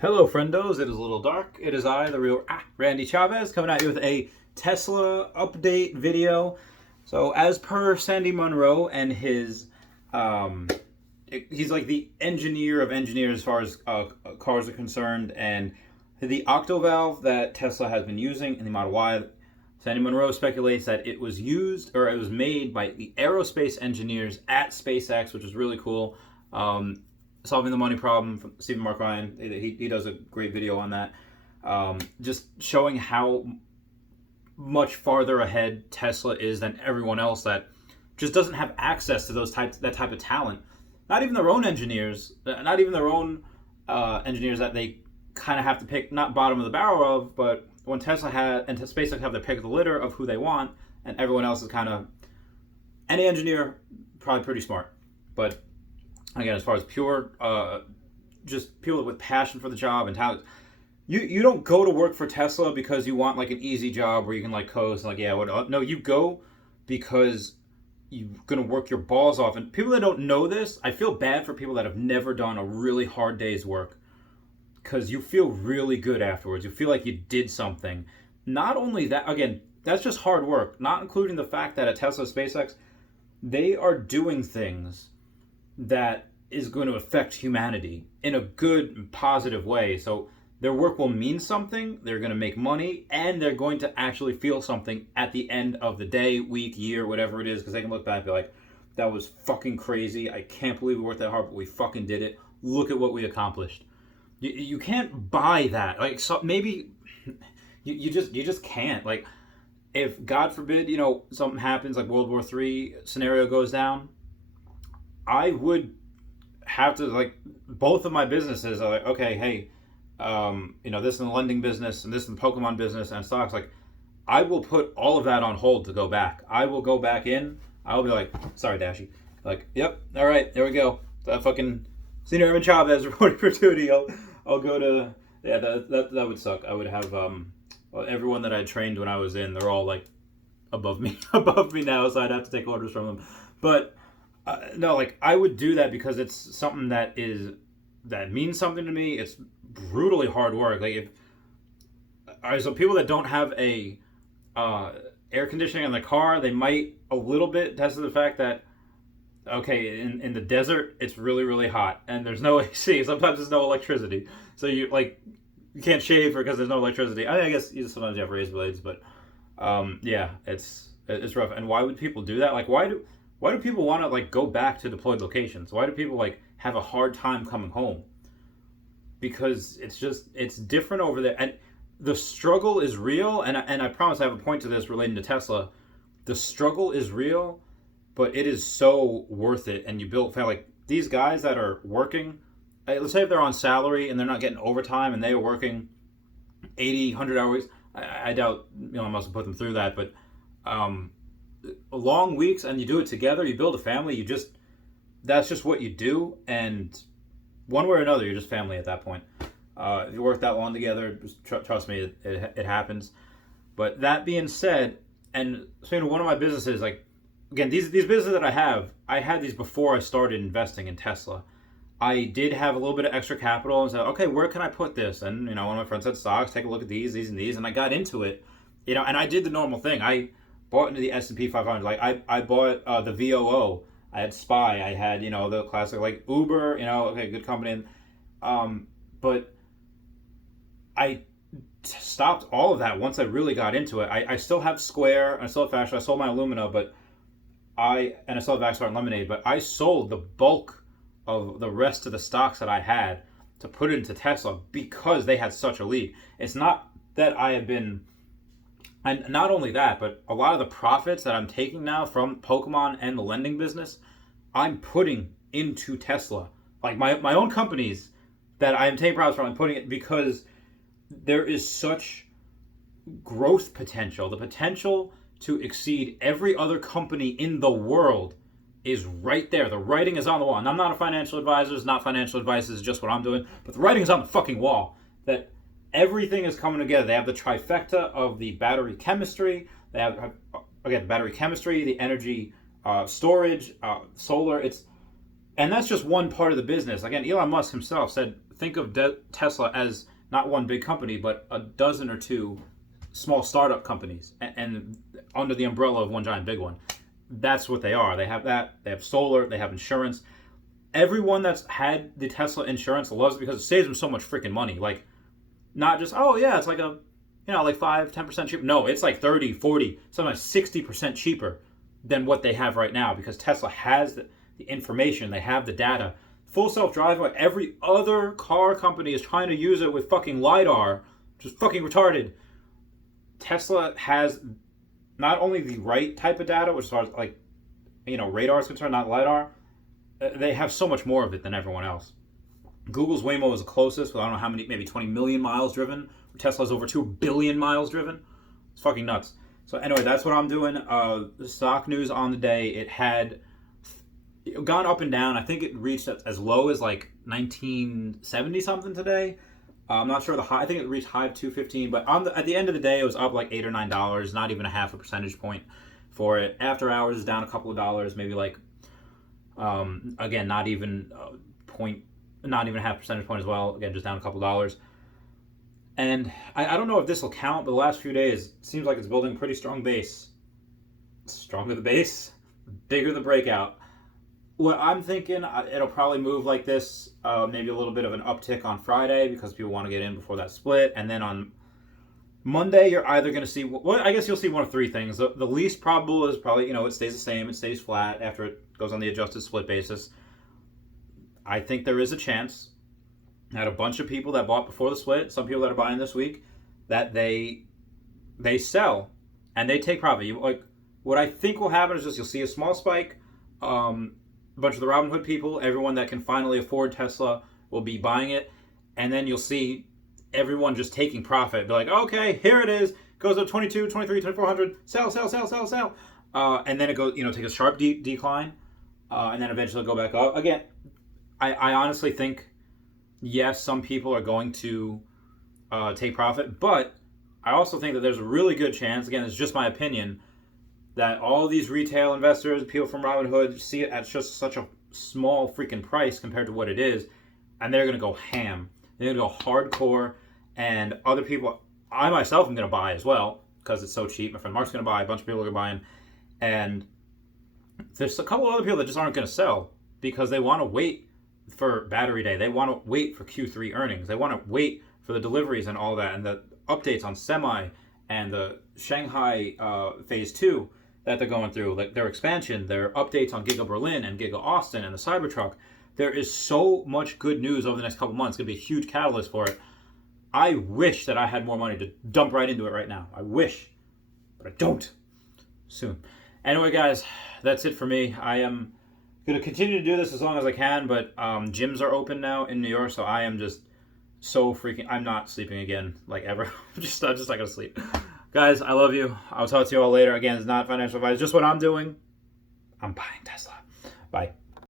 Hello, friendos. It is a little dark. It is I, the real Randy Chavez, coming at you with a Tesla update video. So, as per Sandy Munro and his, um, he's like the engineer of engineers as far as cars are concerned, and the octovalve that Tesla has been using in the Model Y. Sandy Munro speculates that it was used or it was made by the aerospace engineers at SpaceX, which is really cool. Solving the money problem from Stephen Mark Ryan. He does a great video on that. Just showing how much farther ahead Tesla is than everyone else that just doesn't have access to that type of talent. Not even their own engineers, not even their own engineers that they kind of have to pick, not bottom of the barrel of, but when Tesla had and SpaceX have their pick of the litter of who they want, and everyone else is kind of any engineer probably pretty smart, but again, as far as pure, just people with passion for the job and talent. You don't go to work for Tesla because you want like an easy job where you can like coast and like no, you go because you're gonna work your balls off. And people that don't know this, I feel bad for people that have never done a really hard day's work because you feel really good afterwards. You feel like you did something. Not only that, again, that's just hard work. Not including the fact that at Tesla, SpaceX, they are doing things that is going to affect humanity in a good and positive way. So their work will mean something, they're going to make money, and they're going to actually feel something at the end of the day, week, year, whatever it is, because they can look back and be like, that was fucking crazy. I can't believe we worked that hard, but we fucking did it. Look at what we accomplished. You can't buy that. Like, so maybe you just can't. Like, if God forbid, something happens, like World War III scenario goes down, I would have to, like, both of my businesses are like, okay, hey, this in the lending business and this in the Pokemon business and stocks, like, I will put all of that on hold to go back. I will go back in. I'll be like, sorry, Dashy. Like, yep, all right, there we go. That fucking Senior Evan Chavez reporting for duty. I'll go to, yeah, that would suck. I would have, everyone that I trained when I was in, they're all like above me, above me now, so I'd have to take orders from them. But, no, like, I would do that because it's something that means something to me. It's brutally hard work. Like, so people that don't have a air conditioning in the car, they might a little bit test the fact that, okay, in the desert it's really really hot and there's no AC. Sometimes there's no electricity, so you can't shave because there's no electricity. I guess sometimes you have razor blades, but yeah, it's rough. And why would people do that? Like, why do people want to like go back to deployed locations? Why do people like have a hard time coming home? Because it's different over there, and the struggle is real. And I promise I have a point to this relating to Tesla. The struggle is real, but it is so worth it. And you build like these guys that are working. Let's say if they're on salary and they're not getting overtime and they are working 80, 100 hours. I doubt I must have put them through that, but long weeks, and you do it together, you build a family, that's just what you do, and one way or another you're just family at that point. If you work that long together, just trust me, it happens. But that being said, and so one of my businesses, like, again, these businesses that I had these before I started investing in Tesla. I did have a little bit of extra capital and said, okay, where can I put this? And one of my friends said, stocks, take a look at these, and these, and I got into it, and I did the normal thing. I bought into the S&P 500. Like, I bought the VOO. I had SPY. I had the classic like Uber. Okay, good company. But I stopped all of that once I really got into it. I still have Square. I still have Fashion. I sold my Illumina, but I still have Vaxxart and Lemonade. But I sold the bulk of the rest of the stocks that I had to put it into Tesla because they had such a lead. It's not that I have been, and not only that, but a lot of the profits that I'm taking now from Pokemon and the lending business, I'm putting into Tesla. Like my own companies that I am taking profits from, I'm putting it because there is such growth potential. The potential to exceed every other company in the world is right there. The writing is on the wall. And I'm not a financial advisor. It's not financial advice. This is just what I'm doing. But the writing is on the fucking wall. That everything is coming together. They have the trifecta of the battery chemistry. They have, again, the battery chemistry, the energy storage, solar. And that's just one part of the business. Again, Elon Musk himself said think of Tesla as not one big company, but a dozen or two small startup companies, and under the umbrella of one giant big one. That's what they are. They have that. They have solar. They have insurance. Everyone that's had the Tesla insurance loves it because it saves them so much freaking money. Like, not just, oh yeah, it's like like 5-10% cheaper. No, it's like 30, 40, sometimes 60% cheaper than what they have right now, because Tesla has the information, they have the data. Full self-driving, every other car company is trying to use it with fucking LiDAR, which is fucking retarded. Tesla has not only the right type of data, which as far as radar is concerned, not LiDAR, they have so much more of it than everyone else. Google's Waymo is the closest, with I don't know how many, maybe 20 million miles driven. Tesla's over 2 billion miles driven. It's fucking nuts. So anyway, that's what I'm doing. The stock news on the day, it had gone up and down. I think it reached as low as like 1970 something today. I'm not sure the high. I think it reached high of 215, but at the end of the day, it was up like $8 or $9, not even a half a percentage point for it. After hours is down a couple of dollars, maybe like again, not even a half percentage point as well. Again, just down a couple of dollars. And I don't know if this will count, but the last few days, it seems like it's building a pretty strong base. Stronger the base, bigger the breakout. What I'm thinking, it'll probably move like this, maybe a little bit of an uptick on Friday because people want to get in before that split. And then on Monday, you're either going to see, I guess you'll see one of three things. The least probable is probably, it stays the same, it stays flat after it goes on the adjusted split basis. I think there is a chance that a bunch of people that bought before the split, some people that are buying this week, that they sell and they take profit. What I think will happen is just you'll see a small spike. A bunch of the Robinhood people, everyone that can finally afford Tesla, will be buying it, and then you'll see everyone just taking profit. Be like, okay, here it is, goes up 22, 23, 2400, sell, and then it goes, take a sharp decline, and then eventually go back up again. I honestly think, yes, some people are going to take profit, but I also think that there's a really good chance, again, it's just my opinion, that all these retail investors, people from Robinhood, see it at just such a small freaking price compared to what it is, and they're going to go ham. They're going to go hardcore, and other people, I myself am going to buy as well, because it's so cheap. My friend Mark's going to buy, a bunch of people are going to buy them, and there's a couple of other people that just aren't going to sell, because they want to wait for Battery Day. They want to wait for Q3 earnings. They want to wait for the deliveries and all that, and the updates on Semi, and the Shanghai Phase 2, that they're going through, like their expansion, their updates on Giga Berlin and Giga Austin and the Cybertruck. There is so much good news over the next couple months. It's going to be a huge catalyst for it. I wish that I had more money to dump right into it right now. I wish, but I don't. Soon. Anyway, guys, that's it for me. I am going to continue to do this as long as I can, but gyms are open now in New York, so I am just so freaking... I'm not sleeping again, like ever. I'm just not going to sleep. Guys, I love you. I'll talk to you all later. Again, it's not financial advice. Just what I'm doing. I'm buying Tesla. Bye.